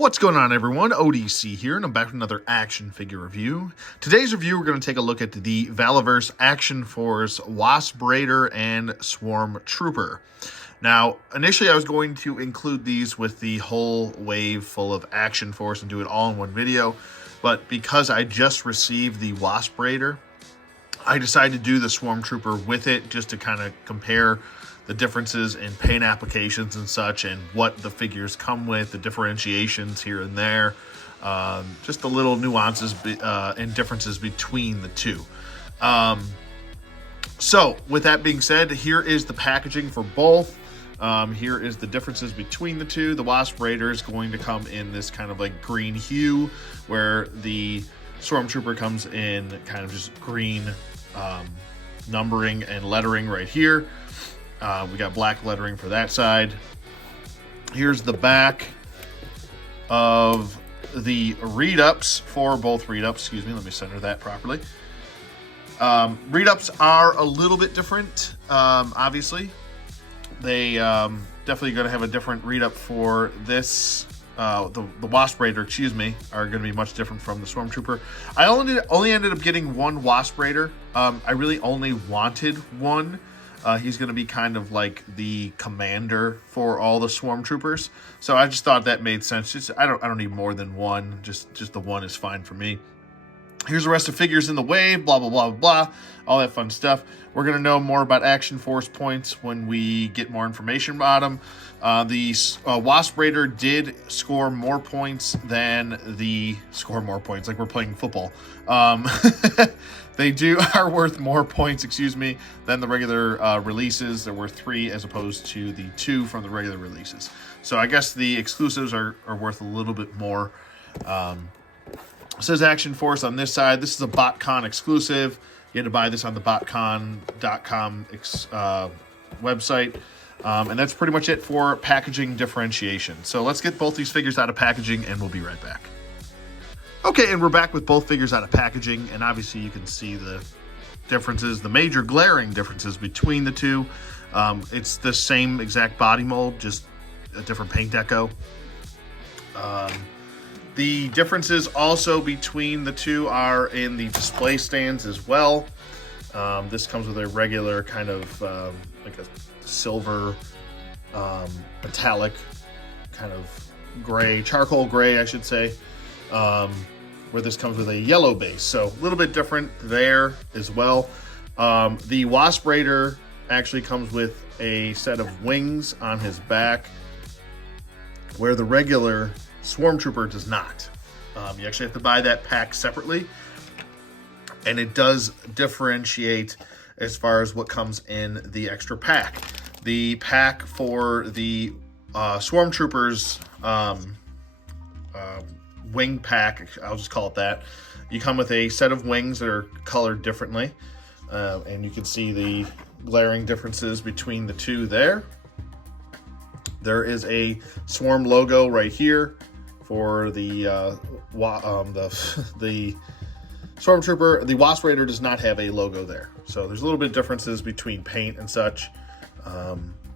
What's going on, everyone? ODC here, and I'm back with another action figure review. Today's review, we're going to take a look at the Valaverse Action Force Wasp Raider and Swarm Trooper. Now, initially I was going to include these with the whole wave full of Action Force and do it all in one video, but because I just received the Wasp Raider, I decided to do the Swarm Trooper with it just to kind of compare the differences in paint applications and such, and what the figures come with, the differentiations here and there, just the little nuances and differences between the two. So with that being said, here is the packaging for both. Here is the differences between the two. The Wasp Raider is going to come in this kind of like green hue, where the Storm Trooper comes in kind of just green numbering and lettering right here. We got black lettering for that side. Here's the back of the read-ups for both read-ups. Excuse me, let me center that properly. Read-ups are a little bit different, obviously. They definitely going to have a different read-up for this. The Wasp Raider, excuse me, are going to be much different from the Storm Trooper. I only ended up getting one Wasp Raider. I really only wanted one. He's going to be kind of like the commander for all the Swarm Troopers, so I just thought that made sense. I don't need more than one. Just the one is fine for me. Here's the rest of figures in the wave, blah, blah, blah, blah, all that fun stuff. We're going to know more about Action Force points when we get more information about them. The Wasp Raider did score more points than like we're playing football. They are worth more points, than the regular releases. There were 3 as opposed to the 2 from the regular releases. So I guess the exclusives are worth a little bit more. It says Action Force on this side. This is a BotCon exclusive. You had to buy this on the botcon.com website. And that's pretty much it for packaging differentiation. So let's get both these figures out of packaging and we'll be right back. Okay, and we're back with both figures out of packaging, and obviously you can see the differences, the major glaring differences between the two. It's the same exact body mold, just a different paint deco. The differences also between the two are in the display stands as well. This comes with a regular kind of like a silver metallic kind of gray, charcoal gray, I should say. Where this comes with a yellow base. So a little bit different there as well. The Wasp Raider actually comes with a set of wings on his back, where the regular Swarm Trooper does not. You actually have to buy that pack separately, and it does differentiate as far as what comes in the extra pack. The pack for the Swarm Troopers wing pack, I'll just call it that. You come with a set of wings that are colored differently, and you can see the glaring differences between the two there. There is a Swarm logo right here for the Storm Trooper. The Wasp Raider does not have a logo there, so there's a little bit of differences between paint and such,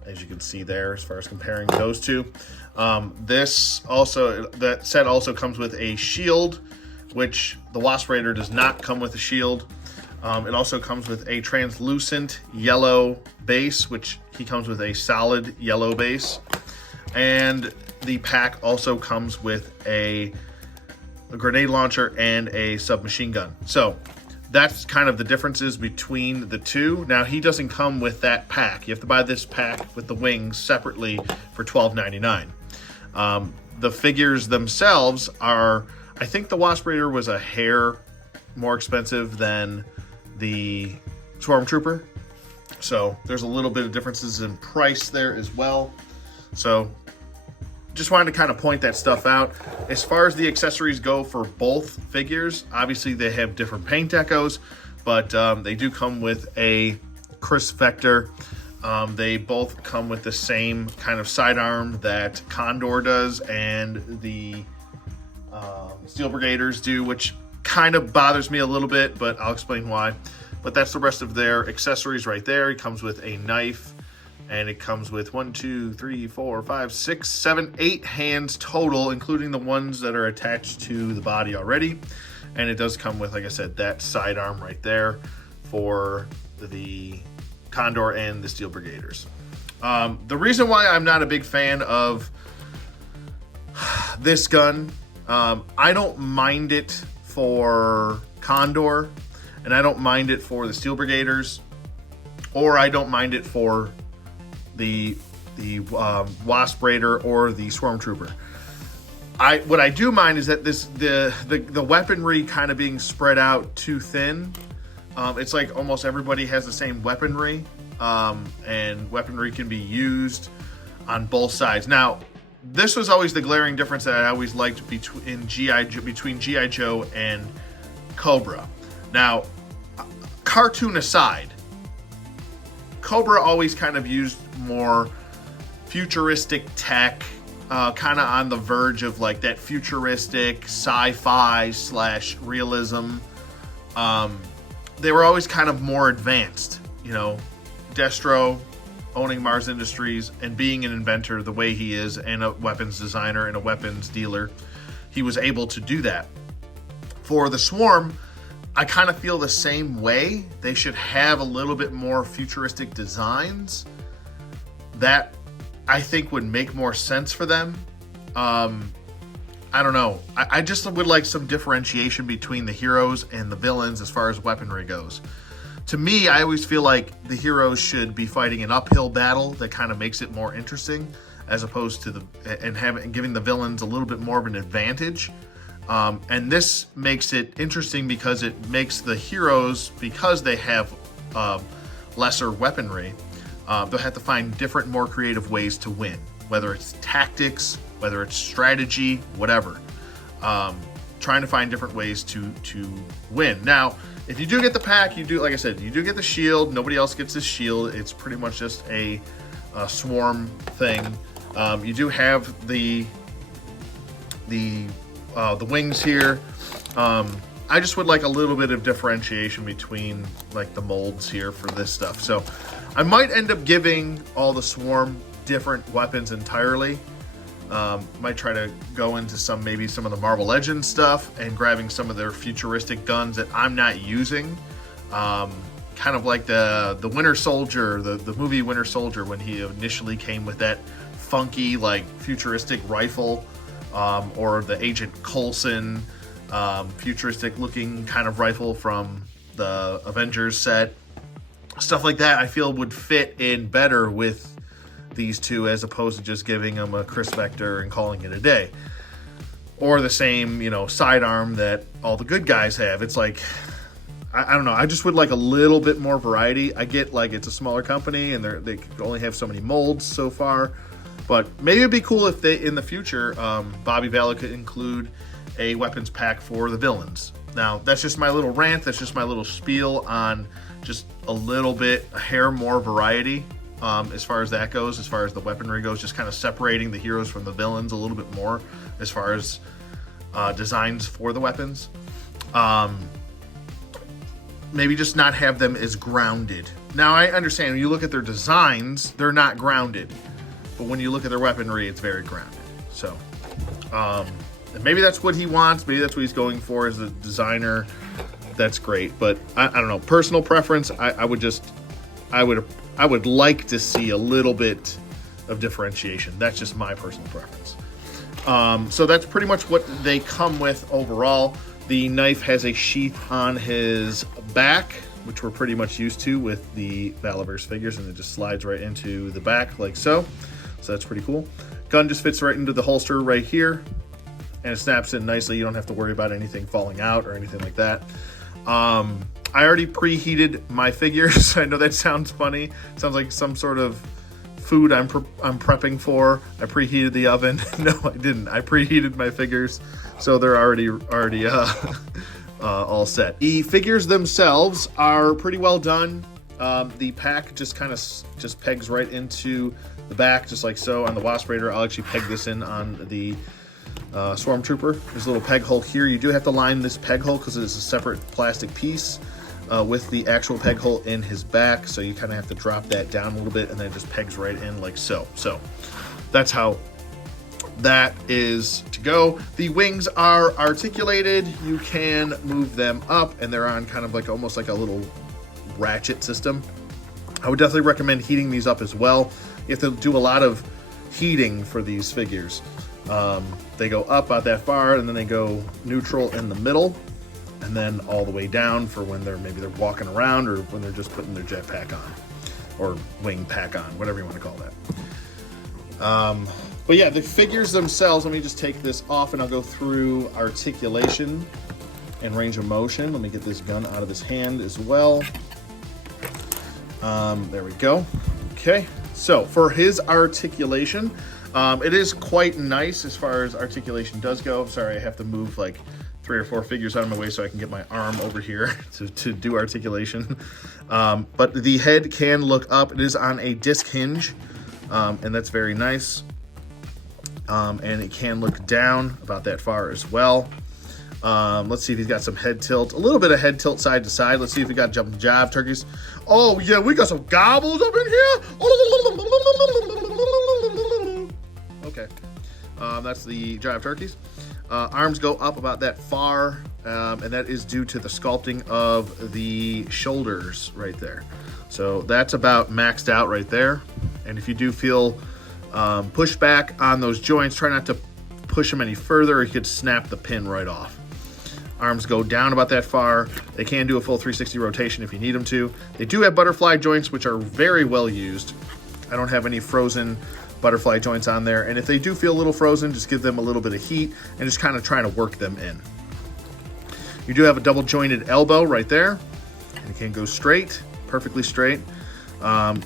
as you can see there, as far as comparing those two. That set also comes with a shield, which the Wasp Raider does not come with a shield. It also comes with a translucent yellow base, which he comes with a solid yellow base. And the pack also comes with a grenade launcher and a submachine gun. So that's kind of the differences between the two. Now, he doesn't come with that pack. You have to buy this pack with the wings separately for $12.99. The figures themselves are, I think the Wasp Raider was a hair more expensive than the Swarm Trooper. So there's a little bit of differences in price there as well. So just wanted to kind of point that stuff out. As far as the accessories go for both figures, obviously they have different paint decos, but they do come with a crisp vector. They both come with the same kind of sidearm that Condor does and the Steel Brigaders do, which kind of bothers me a little bit, but I'll explain why. But that's the rest of their accessories right there. It comes with a knife, And it comes with 1, 2, 3, 4, 5, 6, 7, 8 hands total, including the ones that are attached to the body already. And it does come with, like I said, that sidearm right there for the Condor and the Steel Brigaders. The reason why I'm not a big fan of this gun, I don't mind it for Condor, and I don't mind it for the Steel Brigaders, or I don't mind it for the Wasp Raider or the Swarm Trooper. What I do mind is that the weaponry kind of being spread out too thin. It's like almost everybody has the same weaponry, and weaponry can be used on both sides. Now, this was always the glaring difference that I always liked between G.I. Joe and Cobra. Now, cartoon aside, Cobra always kind of used more futuristic tech, kind of on the verge of like that futuristic sci-fi / realism. They were always kind of more advanced, you know. Destro owning Mars Industries and being an inventor the way he is, and a weapons designer and a weapons dealer, he was able to do that. For the Swarm, I kind of feel the same way. They should have a little bit more futuristic designs. That I think would make more sense for them. I don't know. I just would like some differentiation between the heroes and the villains as far as weaponry goes. To me, I always feel like the heroes should be fighting an uphill battle that kind of makes it more interesting, as opposed to giving the villains a little bit more of an advantage. And this makes it interesting because it makes the heroes, because they have lesser weaponry, they'll have to find different, more creative ways to win, whether it's tactics, whether it's strategy, whatever. Trying to find different ways to win. Now, if you do get the pack, you do, like I said, you do get the shield. Nobody else gets this shield. It's pretty much just a Swarm thing. You do have the wings here. I just would like a little bit of differentiation between like the molds here for this stuff. So I might end up giving all the Swarm different weapons entirely. Might try to go into maybe some of the Marvel Legends stuff and grabbing some of their futuristic guns that I'm not using. Kind of like the Winter Soldier, the movie Winter Soldier, when he initially came with that funky like futuristic rifle, or the Agent Coulson futuristic looking kind of rifle from the Avengers set. Stuff like that I feel would fit in better with these two, as opposed to just giving them a Chris Vector and calling it a day. Or the same, you know, sidearm that all the good guys have. It's like, I don't know, I just would like a little bit more variety. I get like it's a smaller company and they could only have so many molds so far. But maybe it'd be cool if they, in the future, Bobby Valla could include a weapons pack for the villains. Now, that's just my little rant. That's just my little spiel on just a hair more variety. As far as that goes, as far as the weaponry goes, just kind of separating the heroes from the villains a little bit more as far as designs for the weapons. Maybe just not have them as grounded. Now, I understand when you look at their designs, they're not grounded. But when you look at their weaponry, it's very grounded. So, maybe that's what he wants. Maybe that's what he's going for as a designer. That's great. But I don't know. Personal preference, I would like to see a little bit of differentiation. That's just my personal preference. So that's pretty much what they come with overall. The knife has a sheath on his back, which we're pretty much used to with the Valaverse figures, and it just slides right into the back like so. So that's pretty cool. Gun just fits right into the holster right here, and it snaps in nicely. You don't have to worry about anything falling out or anything like that. I already preheated my figures. I know that sounds funny. It sounds like some sort of food I'm prepping for. I preheated the oven. No, I didn't. I preheated my figures, so they're already all set. The figures themselves are pretty well done. The pack just kind of just pegs right into the back, just like so. On the Wasp Raider, I'll actually peg this in on the Swarm Trooper. There's a little peg hole here. You do have to line this peg hole because it is a separate plastic piece. with the actual peg hole in his back. So you kind of have to drop that down a little bit, and then it just pegs right in like so. So that's how that is to go. The wings are articulated. You can move them up, and they're on kind of like almost like a little ratchet system. I would definitely recommend heating these up as well. You have to do a lot of heating for these figures. They go up about that far, and then they go neutral in the middle, and then all the way down for when maybe they're walking around, or when they're just putting their jetpack on, or wing pack on, whatever you want to call that. But yeah, the figures themselves, let me just take this off and I'll go through articulation and range of motion. Let me get this gun out of his hand as well. There we go. Okay, so for his articulation, it is quite nice as far as articulation does go. Sorry, I have to move like 3 or 4 figures out of my way so I can get my arm over here to do articulation. But the head can look up. It is on a disc hinge, and that's very nice. And it can look down about that far as well. Let's see if he's got some head tilt, a little bit of head tilt side to side. Let's see if we got jumping jive turkeys. Oh yeah, we got some gobbles up in here. Okay, that's the jive turkeys. Arms go up about that far, and that is due to the sculpting of the shoulders right there. So that's about maxed out right there. And if you do feel push back on those joints, try not to push them any further, or you could snap the pin right off. Arms go down about that far. They can do a full 360 rotation if you need them to. They do have butterfly joints, which are very well used. I don't have any frozen butterfly joints on there, and if they do feel a little frozen, just give them a little bit of heat and just kind of trying to work them in. You do have a double jointed elbow right there, and it can go straight, perfectly straight.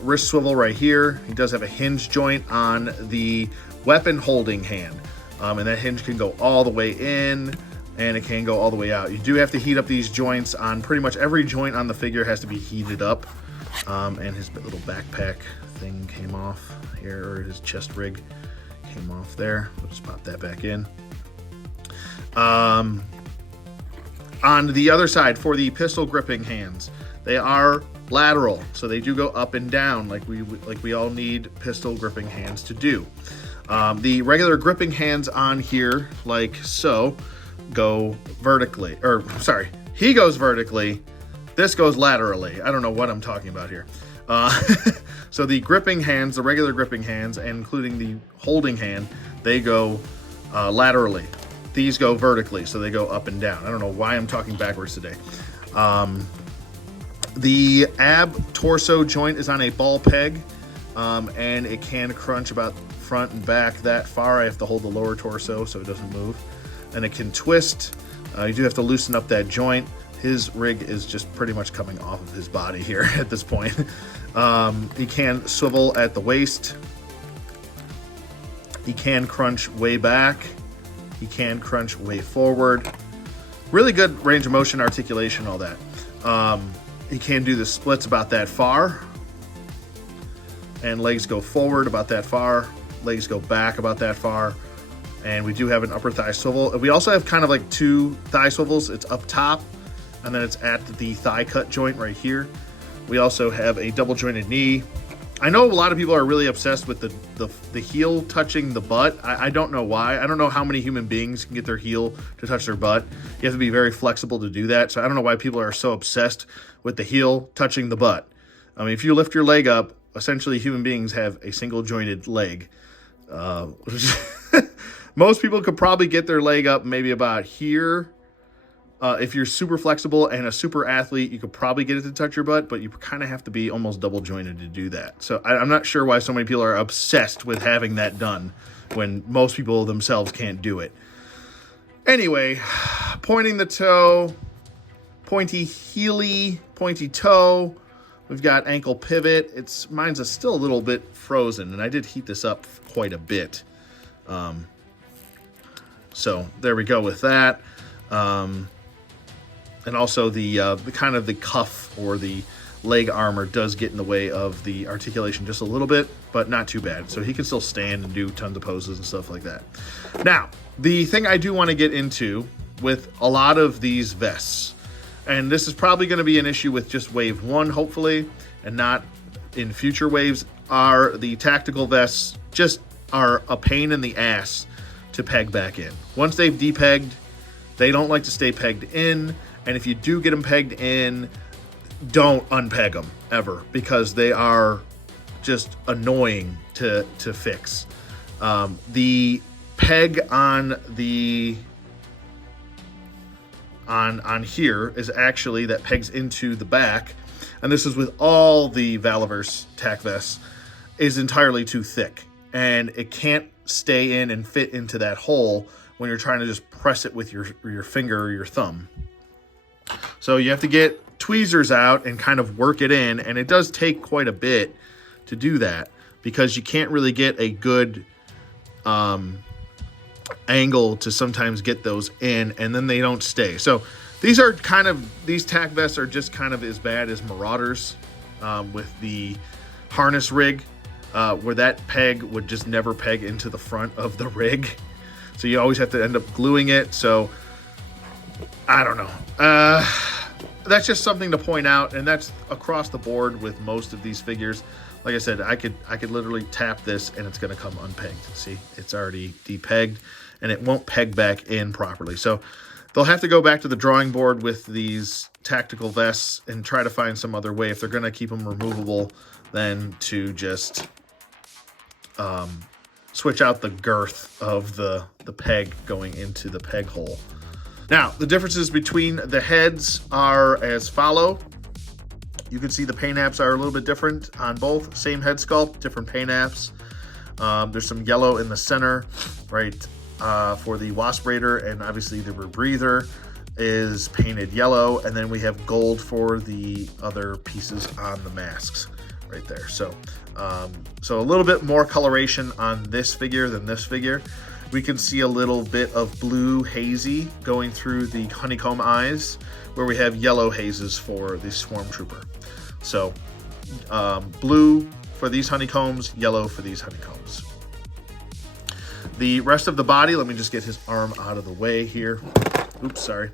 Wrist swivel right here. He does have a hinge joint on the weapon holding hand, and that hinge can go all the way in, and it can go all the way out. You do have to heat up these joints. On pretty much every joint on the figure has to be heated up. And his little backpack thing came off here, or his chest rig came off there. We'll just pop that back in. On the other side, for the pistol gripping hands, they are lateral, so they do go up and down like we all need pistol gripping hands to do. The regular gripping hands on here, like so, go vertically, or sorry, he goes vertically, this goes laterally. I don't know what I'm talking about here. So the gripping hands, the regular gripping hands, and including the holding hand, they go laterally. These go vertically, so they go up and down. I don't know why I'm talking backwards today. The ab torso joint is on a ball peg, and it can crunch about front and back that far. I have to hold the lower torso so it doesn't move. And it can twist. You do have to loosen up that joint. His rig is just pretty much coming off of his body here at this point. He can swivel at the waist. He can crunch way back. He can crunch way forward. Really good range of motion, articulation, all that. He can do the splits about that far. And legs go forward about that far. Legs go back about that far. And we do have an upper thigh swivel. We also have kind of like 2 thigh swivels. It's up top, and then it's at the thigh cut joint right here. We also have a double jointed knee. I know a lot of people are really obsessed with the heel touching the butt. I don't know why. I don't know how many human beings can get their heel to touch their butt. You have to be very flexible to do that. So I don't know why people are so obsessed with the heel touching the butt. I mean, if you lift your leg up, essentially human beings have a single jointed leg. Most people could probably get their leg up maybe about here. If you're super flexible and a super athlete, you could probably get it to touch your butt, but you kind of have to be almost double jointed to do that. So I'm not sure why so many people are obsessed with having that done when most people themselves can't do it. Anyway, pointing the toe, pointy heely, pointy toe. We've got ankle pivot. Mine's still a little bit frozen, and I did heat this up quite a bit. So there we go with that. And also the kind of the cuff or the leg armor does get in the way of the articulation just a little bit, but not too bad. So he can still stand and do tons of poses and stuff like that. Now, the thing I do want to get into with a lot of these vests, and this is probably going to be an issue with just wave 1, hopefully, and not in future waves, are the tactical vests just are a pain in the ass to peg back in. Once they've depegged, they don't like to stay pegged in, and if you do get them pegged in, don't unpeg them ever, because they are just annoying to fix. The peg on the on here is actually that pegs into the back, and this is with all the Valaverse tack vests, is entirely too thick, and it can't stay in and fit into that hole when you're trying to just press it with your finger or your thumb. So you have to get tweezers out and kind of work it in, and it does take quite a bit to do that, because you can't really get a good angle to sometimes get those in, and then they don't stay. So these tack vests are just kind of as bad as Marauders with the harness rig, where that peg would just never peg into the front of the rig. So you always have to end up gluing it. So I don't know. That's just something to point out, and that's across the board with most of these figures. Like I said, I could literally tap this and it's going to come unpegged. See, it's already depegged, and it won't peg back in properly. So they'll have to go back to the drawing board with these tactical vests and try to find some other way, if they're going to keep them removable, then to just switch out the girth of the peg going into the peg hole. Now, the differences between the heads are as follow. You can see the paint apps are a little bit different on both. Same head sculpt, different paint apps. There's some yellow in the center, right, for the Wasp Raider, and obviously the rebreather is painted yellow, and then we have gold for the other pieces on the masks right there. So, so a little bit more coloration on this figure than this figure. We can see a little bit of blue hazy going through the honeycomb eyes, where we have yellow hazes for the Swarm Trooper. So blue for these honeycombs, yellow for these honeycombs. The rest of the body, let me just get his arm out of the way here. Oops, sorry.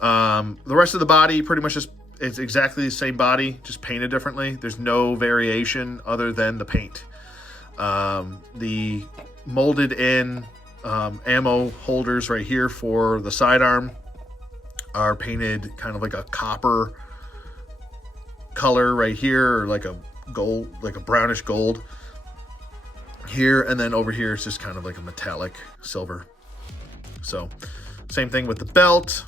The rest of the body pretty much it's exactly the same body, just painted differently. There's no variation other than the paint. The molded in ammo holders right here for the sidearm are painted kind of like a copper color right here, or like a gold, like a brownish gold here, and then over here it's just kind of like a metallic silver. So same thing with the belt.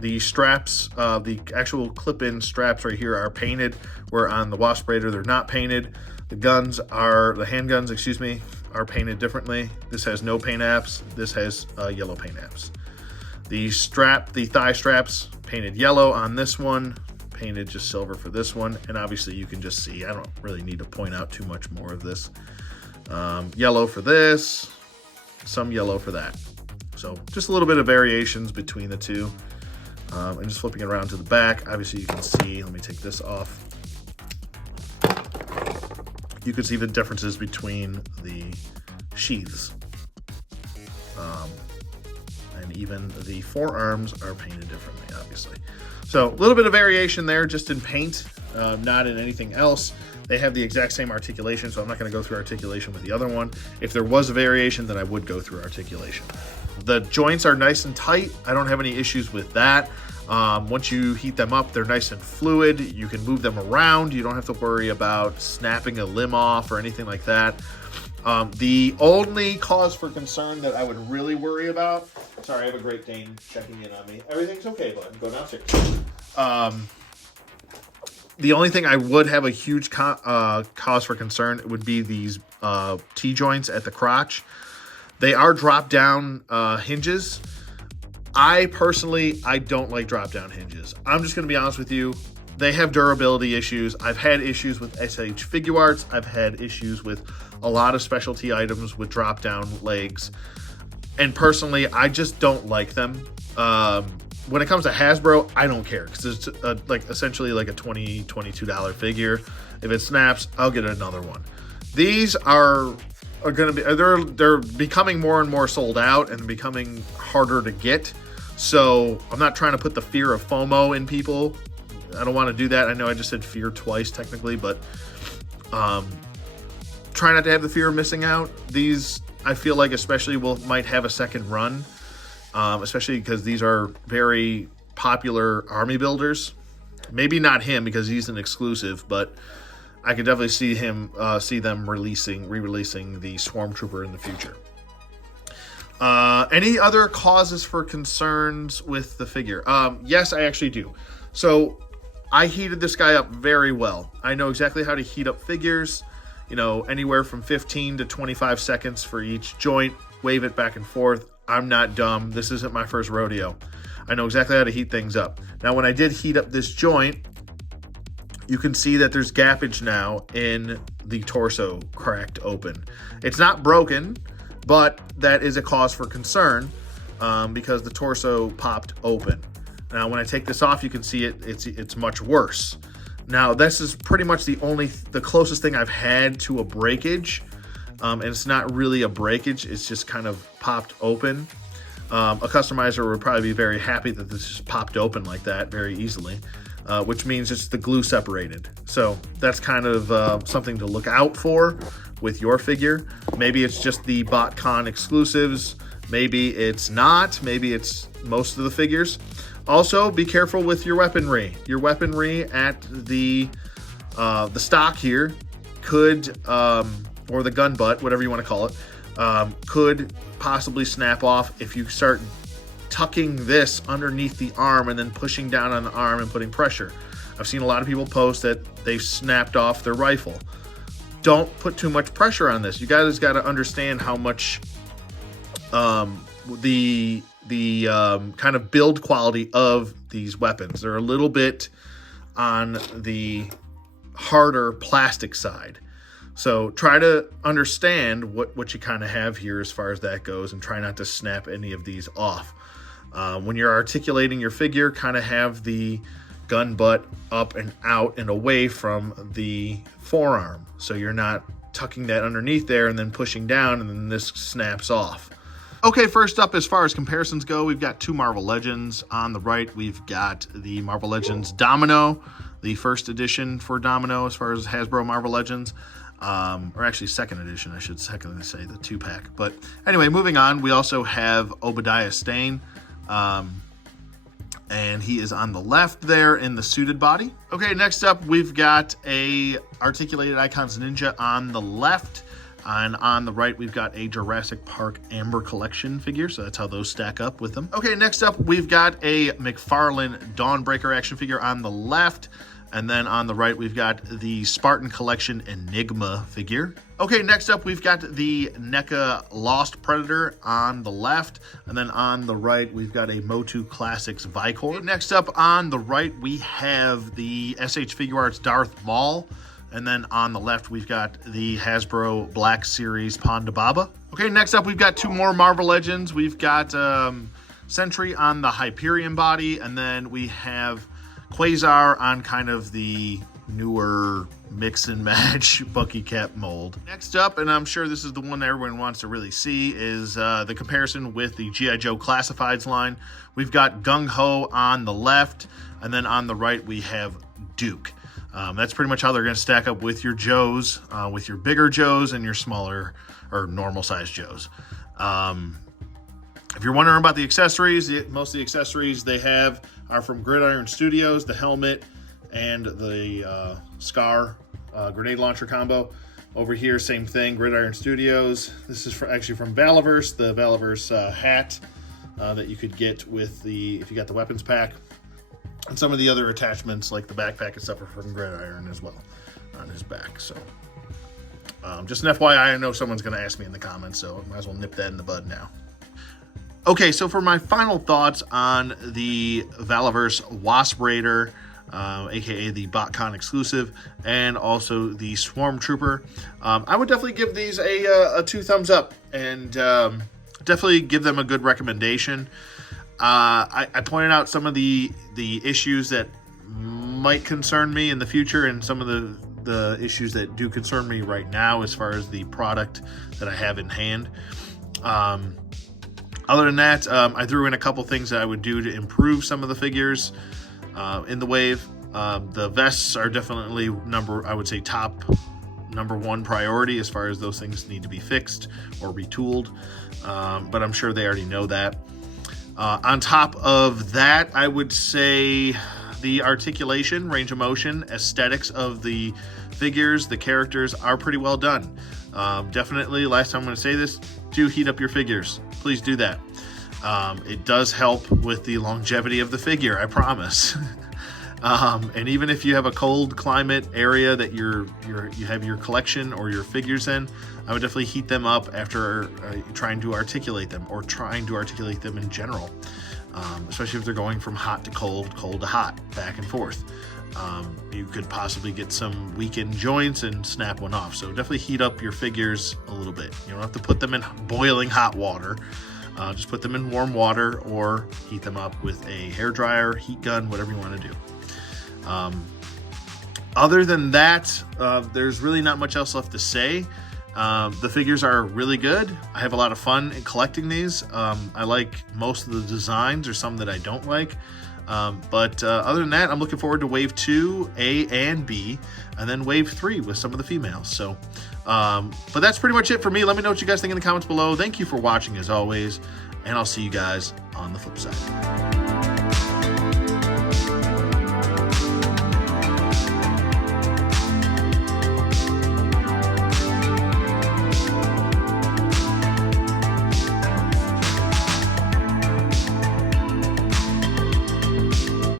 The straps, the actual clip-in straps right here are painted, where on the Wasp Raider they're not painted. The handguns, excuse me, are painted differently. This has no paint apps. This has yellow paint apps. The thigh straps, painted yellow on this one, painted just silver for this one. And obviously you can just see, I don't really need to point out too much more of this. Yellow for this, some yellow for that. So just a little bit of variations between the two. And just flipping it around to the back, obviously you can see, let me take this off. You can see the differences between the sheaths. And even the forearms are painted differently, obviously. So a little bit of variation there just in paint, not in anything else. They have the exact same articulation, so I'm not going to go through articulation with the other one. If there was a variation, then I would go through articulation. The joints are nice and tight. I don't have any issues with that. Once you heat them up, they're nice and fluid. You can move them around. You don't have to worry about snapping a limb off or anything like that. The only cause for concern that I would really worry about, sorry, I have a Great Dane checking in on me. Everything's okay, bud. Go downstairs. The only thing I would have a huge cause for concern would be these T-joints at the crotch. They are drop-down hinges. I don't like drop-down hinges. I'm just going to be honest with you. They have durability issues. I've had issues with SH Figuarts. I've had issues with a lot of specialty items with drop-down legs. And personally, I just don't like them. When it comes to Hasbro, I don't care, because it's essentially like a $20, $22 figure. If it snaps, I'll get another one. These are going to be, they're becoming more and more sold out and becoming harder to get. So I'm not trying to put the fear of FOMO in people. I don't want to do that. I know I just said fear twice technically, but try not to have the fear of missing out. These, I feel like, especially might have a second run, especially because these are very popular army builders. Maybe not him because he's an exclusive, but I could definitely see them re-releasing the Swarm Trooper in the future. Any other causes for concerns with the figure? Yes, I actually do. So I heated this guy up very well. I know exactly how to heat up figures, anywhere from 15 to 25 seconds for each joint, wave it back and forth. I'm not dumb. This isn't my first rodeo. I know exactly how to heat things up. Now, when I did heat up this joint, you can see that there's gappage now in the torso cracked open. It's not broken, but that is a cause for concern because the torso popped open. Now, when I take this off, you can see it's much worse. Now, this is pretty much the closest thing I've had to a breakage, and it's not really a breakage. It's just kind of popped open. A customizer would probably be very happy that this just popped open like that very easily, which means it's the glue separated. So that's kind of something to look out for with your figure. Maybe it's just the BotCon exclusives. Maybe it's not. Maybe it's most of the figures. Also, be careful with your weaponry. Your weaponry at the stock here could, or the gun butt, whatever you want to call it, could possibly snap off if you start tucking this underneath the arm and then pushing down on the arm and putting pressure. I've seen a lot of people post that they've snapped off their rifle. Don't put too much pressure on this. You guys got to understand how much the kind of build quality of these weapons. They're a little bit on the harder plastic side. So try to understand what you kind of have here as far as that goes, and try not to snap any of these off. When you're articulating your figure, kind of have the gun butt up and out and away from the forearm, so you're not tucking that underneath there and then pushing down and then this snaps off. Okay, first up, as far as comparisons go, we've got two Marvel Legends. On the right, we've got the Marvel Legends Domino, the first edition for Domino as far as Hasbro Marvel Legends. Or actually second edition, I should secondly say, the 2-pack. But anyway, moving on, we also have Obadiah Stane. And he is on the left there in the suited body. Okay, next up, we've got a Articulated Icons Ninja on the left. And on the right, we've got a Jurassic Park Amber Collection figure, so that's how those stack up with them. Okay, next up, we've got a McFarlane Dawnbreaker action figure on the left. And then on the right, we've got the Spartan Collection Enigma figure. Okay, next up, we've got the NECA Lost Predator on the left. And then on the right, we've got a Motu Classics Vicor. Okay, next up on the right, we have the SH Figuarts Darth Maul. And then on the left, we've got the Hasbro Black Series Ponda Baba. Okay, next up, we've got two more Marvel Legends. We've got Sentry on the Hyperion body, and then we have Quasar on kind of the newer mix and match Bucky Cap mold. Next up, and I'm sure this is the one that everyone wants to really see, is the comparison with the G.I. Joe Classifieds line. We've got Gung Ho on the left, and then on the right, we have Duke. That's pretty much how they're going to stack up with your Joes, with your bigger Joes and your smaller or normal size Joes. If you're wondering about the accessories, most of the accessories they have are from Gridiron Studios, the helmet and the Scar grenade launcher combo. Over here, same thing, Gridiron Studios. This is actually from Valaverse, the Valaverse hat that you could get with if you got the weapons pack. And some of the other attachments, like the backpack and stuff, are from Gridiron as well on his back. So just an FYI, I know someone's going to ask me in the comments, so I might as well nip that in the bud now. Okay, so for my final thoughts on the Valaverse Wasp Raider, aka the BotCon exclusive, and also the Swarm Trooper, I would definitely give these a 2 thumbs up, and definitely give them a good recommendation. I pointed out some of the issues that might concern me in the future, and some of the issues that do concern me right now as far as the product that I have in hand. Other than that, I threw in a couple things that I would do to improve some of the figures in the wave. The vests are definitely top number one priority as far as those things need to be fixed or retooled, but I'm sure they already know that. On top of that, I would say the articulation, range of motion, aesthetics of the figures, the characters are pretty well done. Definitely, last time I'm going to say this, do heat up your figures. Please do that. It does help with the longevity of the figure, I promise. And even if you have a cold climate area that you have your collection or your figures in, I would definitely heat them up after trying to articulate them, or trying to articulate them in general, especially if they're going from hot to cold, cold to hot, back and forth. You could possibly get some weakened joints and snap one off. So definitely heat up your figures a little bit. You don't have to put them in boiling hot water. Just put them in warm water, or heat them up with a hairdryer, heat gun, whatever you want to do. Other than that, there's really not much else left to say. The figures are really good. I have a lot of fun in collecting these. I like most of the designs, or some that I don't like. But other than that, I'm looking forward to Wave 2, A and B, and then Wave 3 with some of the females. So, but that's pretty much it for me. Let me know what you guys think in the comments below. Thank you for watching as always, and I'll see you guys on the flip side.